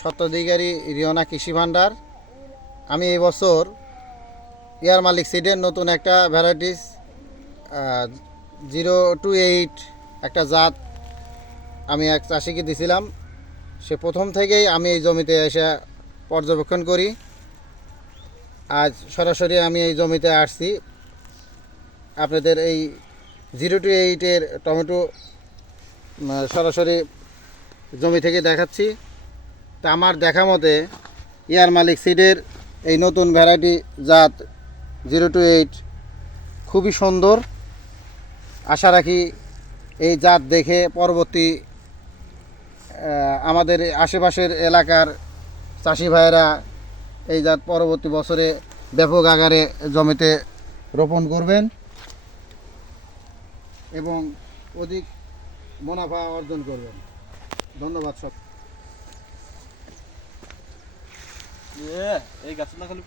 সত্যাধিকারী রিয়না কৃষি ভাণ্ডার। আমি এই বছর ইয়ার মালিক সিডের নতুন একটা ভ্যারাইটিস জিরো টু এইট একটা জাত আমি এক চাষিকে দিছিলাম। সে প্রথম থেকেই আমি এই জমিতে এসে পর্যবেক্ষণ করি। আজ সরাসরি আমি এই জমিতে আসছি। আপনাদের এই জিরো টু এইটের টমেটো সরাসরি জমি থেকে দেখাচ্ছি। তা আমার দেখা মতে ইয়ার মালিক সিডের এই নতুন ভ্যারাইটি জাত জিরো টু এইট খুবই সুন্দর। আশা রাখি এই জাত দেখে পরবর্তী আমাদের আশেপাশের এলাকার চাষি ভাইয়েরা এই জাত পরবর্তী বছরে ব্যাপক আকারে জমিতে রোপণ করবেন এবং অধিক মুনাফা অর্জন করবেন। ধন্যবাদ সব। এই গাছ না খালি